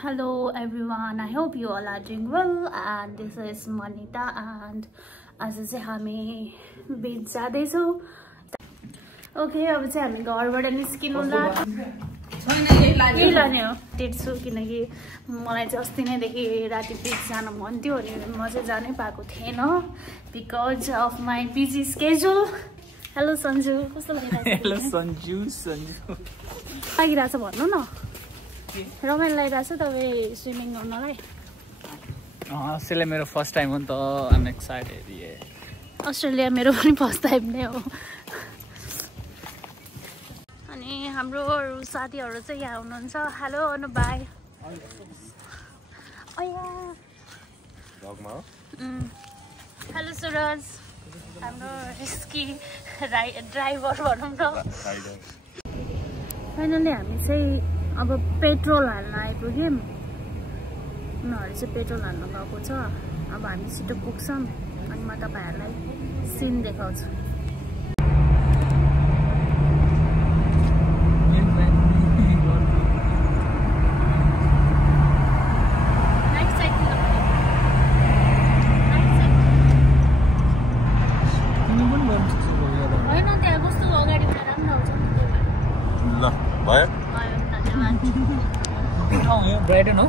Hello everyone, I hope you all are doing well and this is Manita and आज चाहिँ हामी बीच जाँदैछौँ। ओके अब चाहिँ हामी घरबाट निस्किनु यही लाने हो टेट्छु किनकि मलाई चाहिँ अस्ति नैदेखि राति बीच जान मन थियो अनि म चाहिँ जानै पाएको थिएन because of my busy schedule. Hello Sanju कस्तो लागिरहेछ? हेलो सन्जु लागिरहेछ भन्नु न। रमाइलो लागिरहेछ तपाईँ स्विमिङ गर्नलाई? अस्ट्रेलिया मेरो फर्स्ट टाइम हो नि त। I'm excited. अस्ट्रेलिया मेरो पनि फर्स्ट टाइम नै हो। अनि हाम्रो साथीहरू चाहिँ यहाँ हुनुहुन्छ। हेलो अनु भाइ। हेलो सुरज, हाम्रो रिस्की ड्राइभर भनौँ न। फाइनली हामी चाहिँ अब पेट्रोल हाल्न आइपुग्यौँ। उनीहरू चाहिँ पेट्रोल हाल्न गएको छ। अब हामी छिटो पुग्छौँ अनि म तपाईँहरूलाई सिन देखाउँछु। होइन त्यहाँ कस्तो अगाडि राम्रो आउँछ नि ल भयो। ब्राइडन हो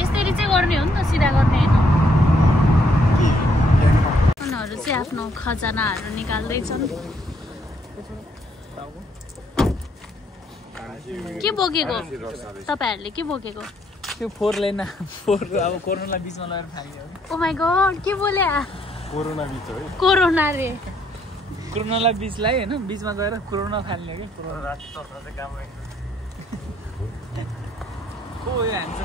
यस्तरी चाहिँ गर्ने हो नि त, सिधा गर्ने होइन। उनीहरू चाहिँ आफ्नो खजानाहरू निकाल्दैछन्। के बोकेको तपाईँहरूले? के बोकेको? त्यो फोर लेन अब कोरोनालाई बिचमा लगेर खाइयो। ओ माई गॉड, के बोले? कोरोना बिच हो। कोरोना रे। कोरोनालाई बिचलाई होइन, बिचमा गएर कोरोना फाल्ने क्या। कोरोना राति चल्न चाहिँ काम होइन। को यो हान्छ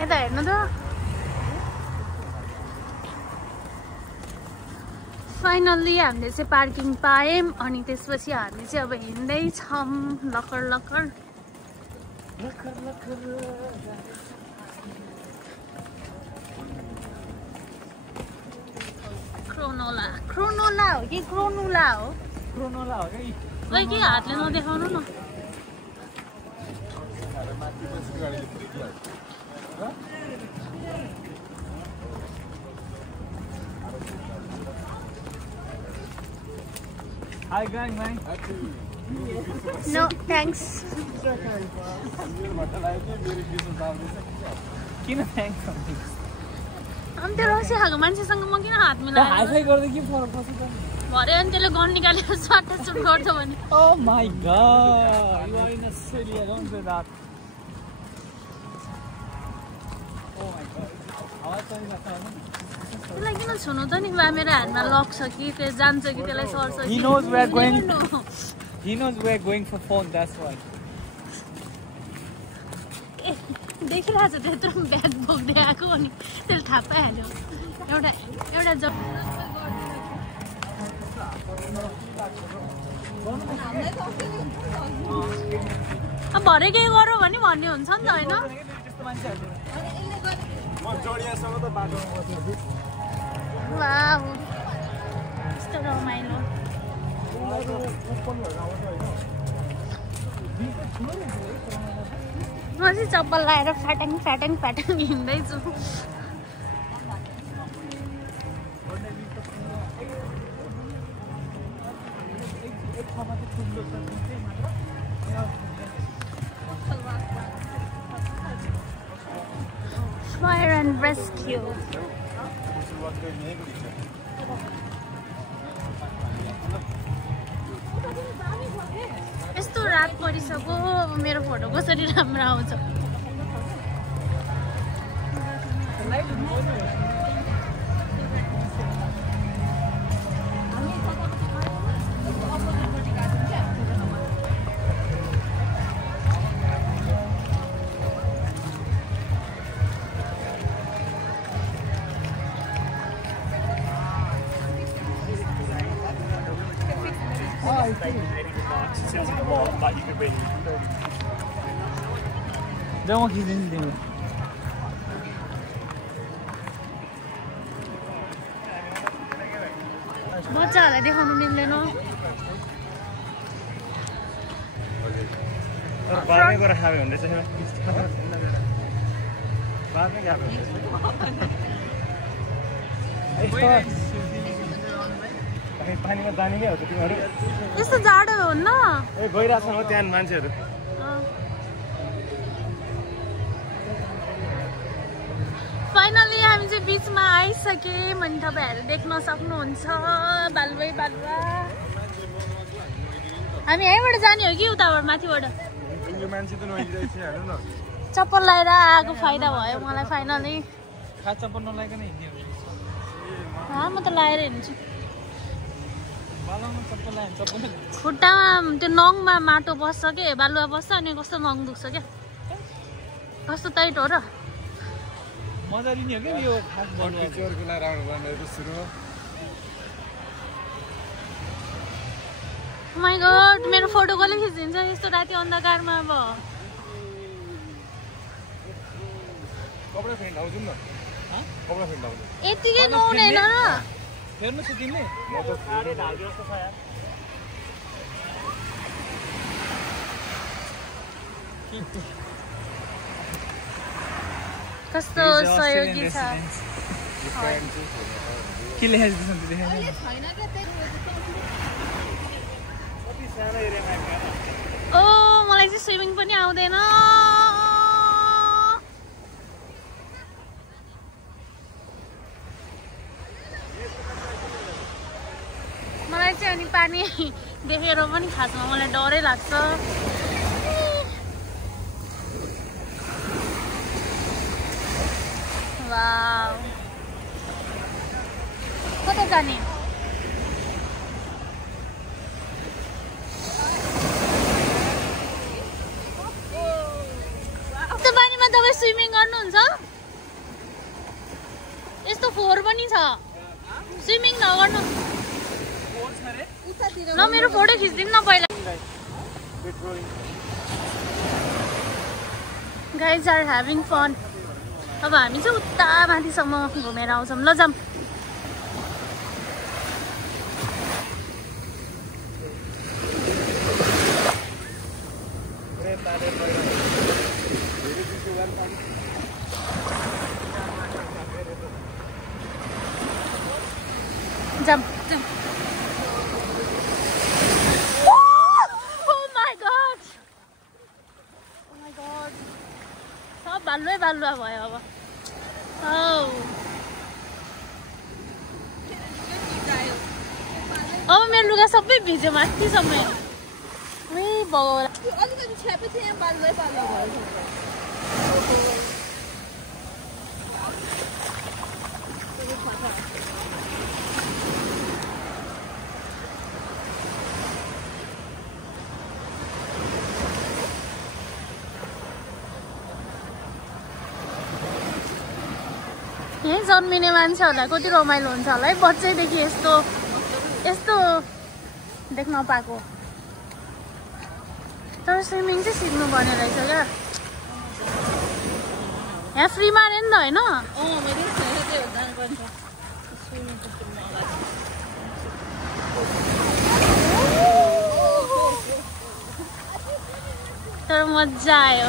यता हेर्नु त। फाइनल्ली हामीले चाहिँ पार्किङ पायौँ अनि त्यसपछि हामी चाहिँ अब हिँड्दैछौँ लखर लखर। क्रोनोला हो कि क्रोनुला हो? क्रोनोला हो कि खै के हातले नदेखाउनु न। Hi gang man. No thanks. किन थ्याङ्क्स? अनि त्यो रसी खाएको मान्छेसँग म किन हात मिलाएँ? हातै गर्दै के फरक पर्छ त? भरे अनि त्यसले गन निकालेर स्वाट सुट गर्छ भने। Oh my god, you are in Australia, don't say that. Oh my god. आवाज पनि लाग्छ हैन? त्यसलाई किन छुनु त नि? बा मेरो हातमा लक छ कि त्यो जान्छ कि त्यसलाई सर्छ कि? He knows we are going for phone, that's why. देखिरहेको छ त्यत्रो ब्याग बोक्दै आएको अनि त्यसले थाहा पाइहाल्यो। एउटा जब अब भरे केही गरौँ भने भन्ने हुन्छ नि त होइन? वाह यस्तो रमाइलो। म चाहिँ चप्पल लगाएर फ्याटाङ हिँड्दैछु। Fire and rescue. यस्तो रात परिसक्यो मेरो फोटो कसरी राम्रो आउँछ? Don't want anything. बच्चाहरूलाई देखाउनु मिल्दैन बाह्रै गएर खायो भन्दै चाहिँ बाह्रै गएको पानीमा जाने क्या हो त तिमीहरू यस्तो जाडो हुन्न ए गइरहेको छ त्यहाँ मान्छेहरू फाइनली हामी चाहिँ बिचमा आइसक्यौँ अनि तपाईँहरू देख्न सक्नुहुन्छ बालुवै बालुवा हामी यहीँबाट जाने हो कि उताबाट माथिबाट चप्पल लगाएर आएको फाइदा भयो मलाई फाइनली चप्पल नलाइकन हिँड्ने म त लगाएर हिँड्छु बालामा चप्पल लगायो चप्पल खुट्टामा त्यो नङमा माटो बस्छ के बालुवा बस्छ अनि कस्तो नङ दुख्छ क्या कस्तो टाइट हो र मजा लिने हो क्या यो खास चोरको लागि राम्रो बनाएर सुरुमा माइ गॉड मेरो फोटो कसले खिचिदिन्छ यस्तो राति अन्धकारमा अब कपडा फेर्न आउँछु नि कपडा फेर्न आउँछु यतिकै नहुँदैन फेर्नु छ तिमीले म त कस्तो सहयोगी छ के लेखाइदिन्छ ओ मलाई चाहिँ स्विमिङ पनि आउँदैन मलाई चाहिँ अनि पानी देखेर पनि खासमा मलाई डरै लाग्छ वाउ कता जाने त्यो पानीमा तपाईँ स्विमिङ गर्नुहुन्छ यस्तो फोहोर पनि छ स्विमिङ नगर्नु ल मेरो फोटो खिच्दिउँ न पहिला गाइज आर ह्याभिङ फन अब हामी चाहिँ उता माथिसम्म घुमेर आउँछौँ ल जाऊँ Jump. Oh my god. सब बालुवै बालुवा भयो अब अब मेरो लुगा सबै भिज्यो माथिसम्म भगवान अलिकति छ्यापेपछि यहाँ बालुवै बालुवा भयो यहीँ जन्मिने मान्छेहरूलाई कति रमाइलो हुन्छ होला है बच्चैदेखि यस्तो यस्तो देख्न पाएको तर स्विमिङ चाहिँ सिक्नु पर्ने रहेछ क्या यहाँ फ्रीमा अरे नि त होइन तर मजा आयो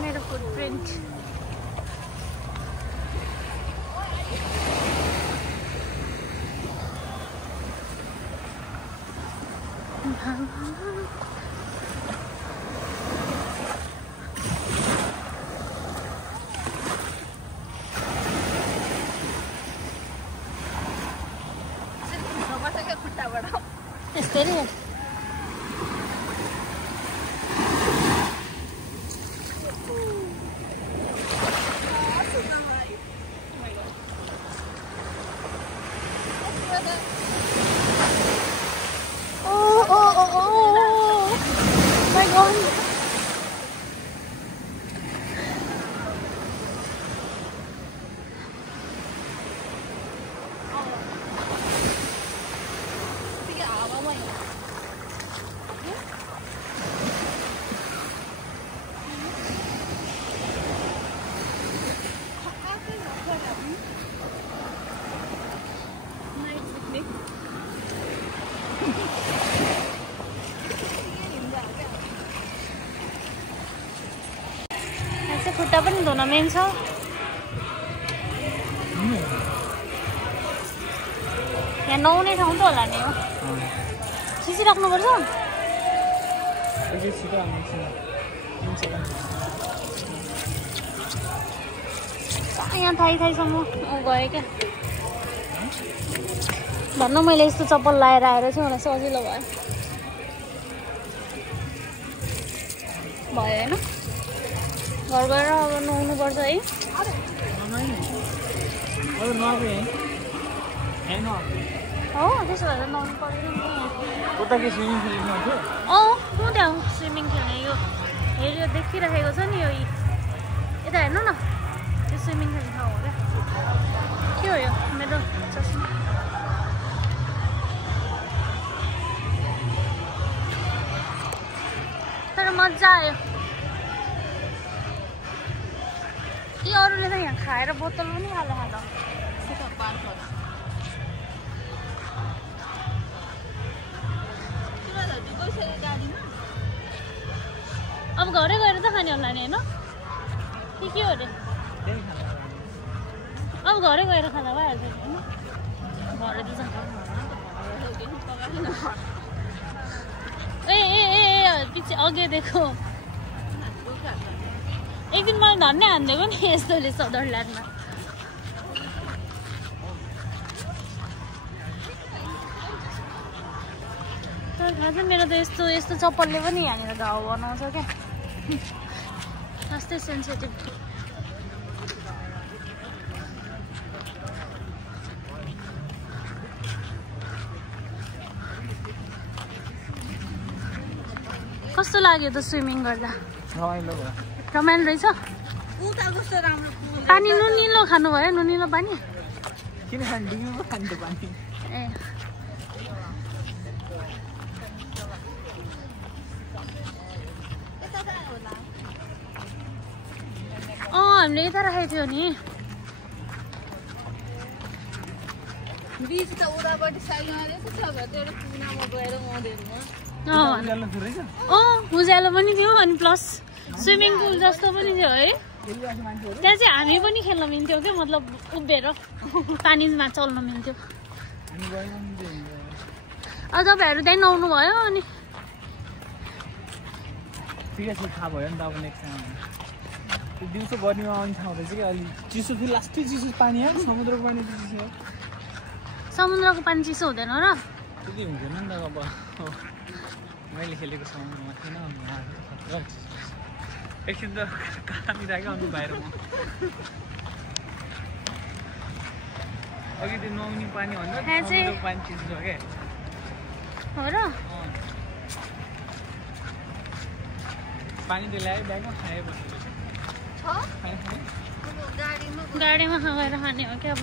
मेरो फुटप्रिन्ट यस्तै रे my god. खुट्टा पनि धुन मेन छ। यहाँ नुहाउने ठाउँ त होला नि हो। खिचिराख्नुपर्छ। यहाँ थाइसम्म गएँ क्या। भन्नु मैले यस्तो चप्पल लाएर आएर चाहिँ मलाई सजिलो भयो। होइन घर गएर अब नुहाउनुपर्छ है। हो त्यसो भएर नुहाउनु पर्दैन नि। म त्यहाँ स्विमिङ खेल्ने यो हेऱ्यो देखिराखेको छ नि यो यता हेर्नु न त्यो स्विमिङ खेल्ने ठाउँ हो क्या। के हो यो मेरो चस्मा? तर मजा आयो। कि अरूले त यहाँ खाएर बोतल पनि हाल्यो खाँदा अब घरै गएर त खाने होला नि होइन के हो अरे? अब घरै गएर खाँदा भइहाल्छ होइन? घर पछि अघि देखो एक दिन मलाई धन्नै हानिदिएको नि यस्तोले सदरल्यान्डमा। तर थाहा छ मेरो त यस्तो चप्पलले पनि यहाँनिर घाउ बनाउँछ क्या। जस्तै सेन्सिटिभ। कस्तो लाग्यो त स्विमिङ गर्दा? रमाइलो रहेछ। पानी नुनिलो खानुभयो? नुनिलो पानी किन खानु पानी ए हामीले यता राखेको थियो नि। उज्यालो पनि थियो अनि प्लस स्विमिङ पुल जस्तो पनि थियो अरे। त्यहाँ चाहिँ हामी पनि खेल्न मिल्थ्यो क्या, मतलब उभिएर पानीमा चल्न मिल्थ्यो। तपाईँहरू त्यहीँ नुहाउनु भयो अनि ठिकै छ थाहा भयो नि त। अब नेक्स्ट टाइम त्यो दिउँसो गर्मीमा आउने ठाउँ रहेछ कि अलि चिसो थियो। लास्टै चिसो पानी आयो। समुद्रको पानी चिसो हो। समुद्रको पानी चिसो हुँदैन र? त्यति हुँदैन नि त। अब मैले खेलेको समुद्रमा थिएन एकछिन त कामिरहेको अनि बाहिर म अघि त्यो नुहाउने पानी भन्दा समुद्रको पानी चिसो छ क्या। हो र? पानी त ल्यायो ब्यागमा खायो गाडीमा गएर खाने हो क्या। अब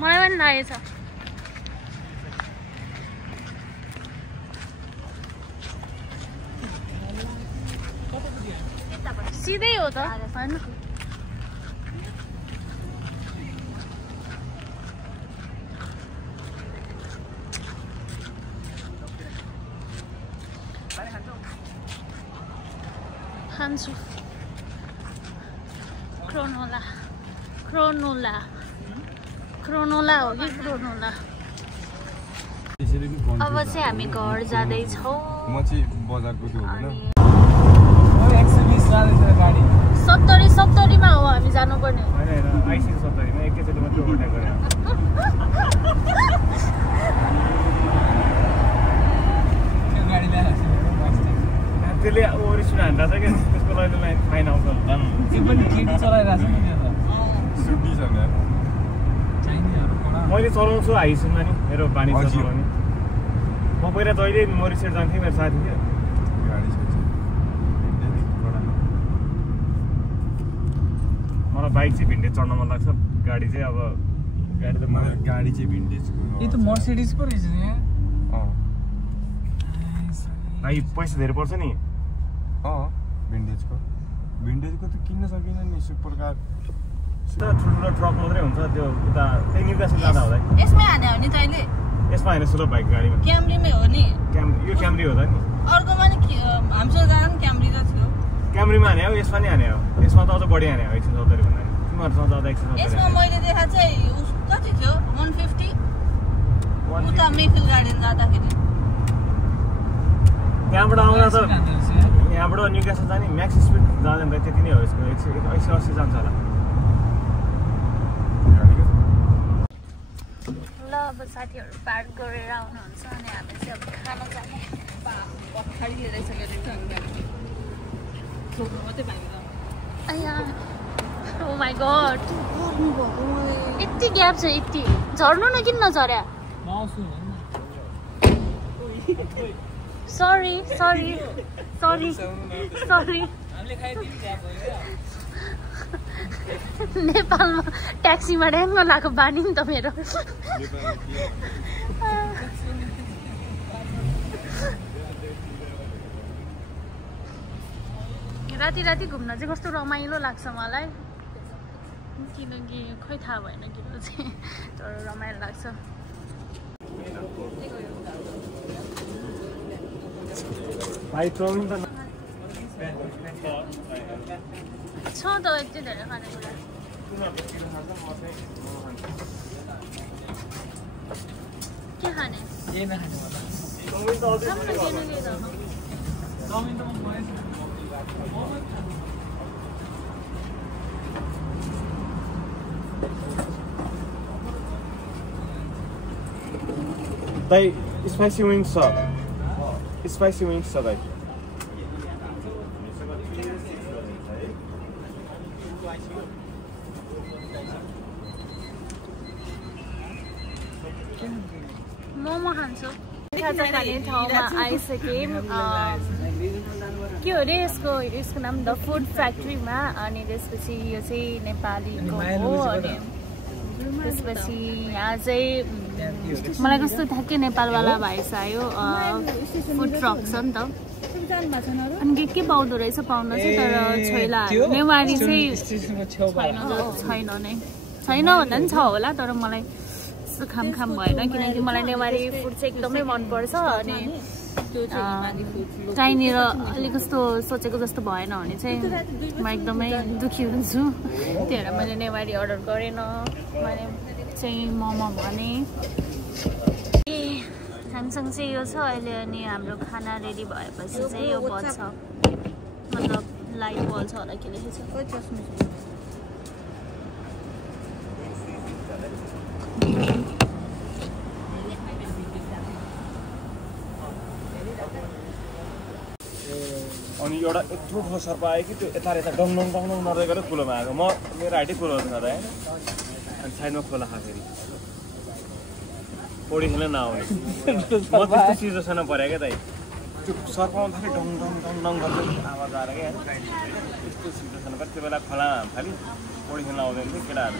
मलाई पनि लागेछ। सिधै हो त होइन? खान्छु। क्रोनोला हो कि क्रोनोला। अब चाहिँ हामी घर जाँदैछौँ। म चाहिँ बजारको त्यो होइन 120 जाँदैछ गाडी। 70-70मा हो हामी जानुपर्ने। होइन आइसियो 70मा एकैचोटि मात्रै ओभरटेक गरे। त्यो गाडी ल्याएको त्यसले ओरिजिन हान्दा छ क्या। त्यसको लागि फाइन आउँछ होला। त्यो पनि केटी चलाइरहेको छ नि त्यो त। सुटी छ नि मैले चलाउँछु हाइसुमा नि मेरो पानी छ चलाउने। म पहिला जहिले मरिसेट जान्थेँ मेरो साथी थियो। मलाई बाइक चाहिँ भिन्टेज चढ्न मन लाग्छ। गाडी चाहिँ अब गाडी चाहिँ भिन्टेजको। यो त मर्सिडिज पो रहेछ नि। भाइ पैसा धेरै पर्छ नि। भिन्टेजको त किन्न सकिँदैन नि। सुपर कार ठुल्ठुलो ट्रक मात्रै हुन्छ त्यो उता त्यही निकास जाँदा हुँदै यसमै हाने हो नि तैँले। यसमा हैन स्लो बाइक गाडीमा क्याम्रीमै हो नि यो क्यामरी हो त नि अर्कोमा नि हामीसँग गएको नि क्याम्री त थियो क्यामरीमा हाने हो यसमा नि हाने हो यसमा त अझ बढी हाने हो 170 भन्दा नि तिमीहरुसँग जाँदा 170 यसमा मैले देखा चाहिँ कति थियो 150 उता मेफिल गार्डन जाँदाखेरि त्यहाँबाट आउँदा त यहाँबाट न्युकासल जाने म्याक्स स्पिड जाँदैन त त्यति नै हो यसको 180 जान्छ होला ल अब साथीहरू पार्क गरेर आउनुहुन्छ अनि हामी चाहिँ अब खाना जाने पछाडि लिइरहेको छ छोड्नु मात्रै पाइन्छ ओ माई गॉड यति ग्याप छ यति झर्नु न किन नझर्या सरी नेपालमा ट्याक्सीमा ड्याङ्ग लगाएको बानी नि त मेरो राति घुम्न चाहिँ कस्तो रमाइलो लाग्छ मलाई किनकि खै थाहा भएन किन चाहिँ तर रमाइलो लाग्छ भाइ ट्रोलिङ त छ त यति धेरै खानेकुरा के खाने दाइ स्पाइसी विङ्स छ दाइ मोमो खान्छु खाजा खाने ठाउँमा आइसकेँ के हो अरे यसको नाम द फुड फ्याक्ट्रीमा अनि त्यसपछि यो चाहिँ नेपालीको हो अनि त्यसपछि यहाँ चाहिँ मलाई कस्तो ठ्याक्कै नेपालवाला भाइस आयो फुड ट्रक छ नि त अनि के पाउँदो रहेछ पाउन चाहिँ तर छैला नेवारी चाहिँ छैन नै छैन भन्दा पनि छ होला तर मलाई त्यस्तो खाम भएन किनकि मलाई नेवारी फुड चाहिँ एकदमै मनपर्छ अनि कहीँनिर अलिक कस्तो सोचेको जस्तो भएन भने चाहिँ म एकदमै दुखी हुन्छु त्यही भएर मैले नेवारी अर्डर गरेन मैले चाहिँ मोमो भने हामीसँग चाहिँ यो छ अहिले अनि हाम्रो खाना रेडी भएपछि चाहिँ यो बल्छ मतलब लाइट बल्छ होला के लेखेको छ अनि एउटा यत्रो ठुलो सर्प आयो कि त्यो यता डङ नर्दै गरेर कुलोमा आएको मेरो हाइटै कुलो छ र होइन अनि साइडमा खोला खा फेरि पौडी खेल्न नआउने म त्यस्तो सिचुएसन पऱ्यो क्या दाइ त्यो सर्प आउँदाखेरि डङ गर्दै आवाज आएर क्या त्यस्तो सिचुएसन पऱ्यो त्यो बेला खोला खालि पौडी खेल्न आउँदैन थियो केटाहरू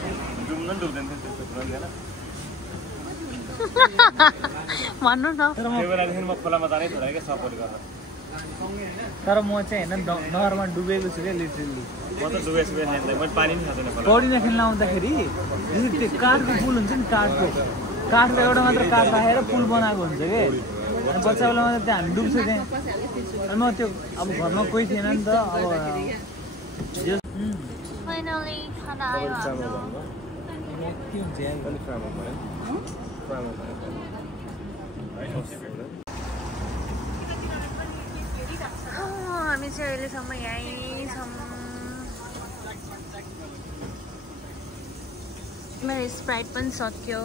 डुब्न डुब्दैन थियो त्यस्तो कुरो थिएन भन्नु न त्यो बेलादेखि म खोलामा जानै छोडेँ क्या सपोर्ट गर्न तर म चाहिँ होइन नहरमा डुबेको छु क्या लिटरली म त डुबेको छैन मैले पानी पनि खाँदैन पौडी नखेल्न आउँदाखेरि त्यो काठको पुल हुन्छ नि काठको एउटा मात्र काठ राखेर पुल बनाएको हुन्छ कि अनि बच्चा बेलामा त त्यहाँ हामी डुब्छ त्यहाँ अनि म त्यो अब घरमा कोही थिएन नि त अब फाइनली खाना आयो हाम्रो हामी चाहिँ अहिलेसम्म यहीँ छौँ मेरो स्प्राइट पनि सक्यो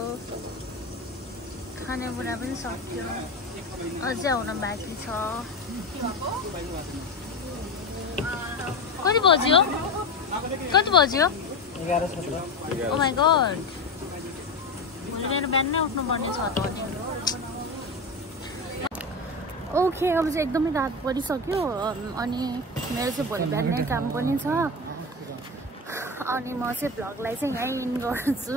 खानेकुरा पनि सक्यो अझै आउन बाँकी छ कति बज्यो ओ माई गॉड भोलि मेरो बिहानै उठ्नुपर्ने छ त ओके अब चाहिँ एकदमै रात परिसक्यो अनि मेरो चाहिँ भोलि बिहानै काम पनि छ अनि म चाहिँ भ्लगलाई चाहिँ यहीँ इन गर्छु